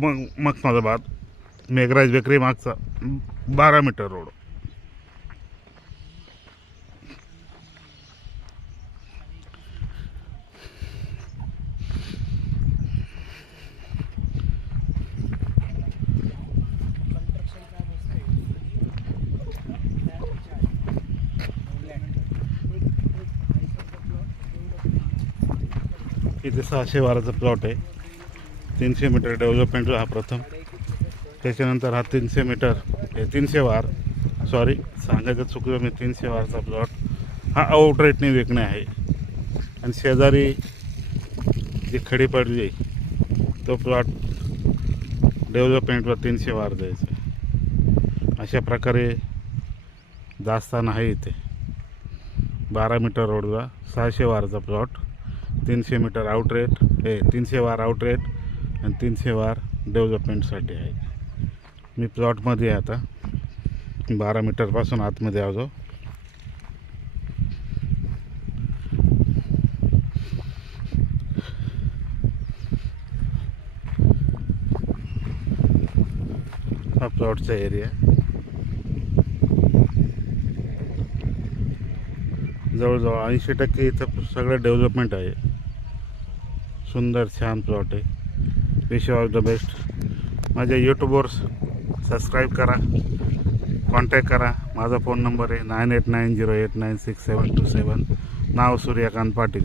मग मखमादाबाद मेघराज बेकरी मागचा बारा मीटर रोड. इथे सहाशे बाराचा प्लॉट आहे. तीनशे मीटर डेव्हलपमेंट हा प्रथम. त्याच्यानंतर हा तीनशे मीटर हे तीनशे वार. सॉरी सांगायचं चुकलं मी तीनशे वारचा प्लॉट हा आउटरेटने विकणे आहे. आणि शेजारी जी खडी पडली तो प्लॉट डेव्हलपमेंटवर तीनशे वार द्यायचा अशा प्रकारे दास्तान आहे इथे. बारा मीटर रोडला सहाशे वारचा प्लॉट तीनशे मीटर आउटरेट हे तीनशे वार आउटरेट आणि तीनशे वार डेव्हलपमेंटसाठी आहे. मी प्लॉटमध्ये आहे आता. बारा मीटरपासून आतमध्ये आलो हा प्लॉटचा एरिया जवळजवळ ऐंशी टक्के इथं सगळं डेव्हलपमेंट आहे. सुंदर छान प्लॉट आहे. विश ऑल द बेस्ट माझ्या यूट्यूबवर सबस्क्राईब करा कॉन्टॅक्ट करा. माझा फोन नंबर आहे nine eight nine zero eight nine six seven two seven नाव सूर्यकांत पाटील.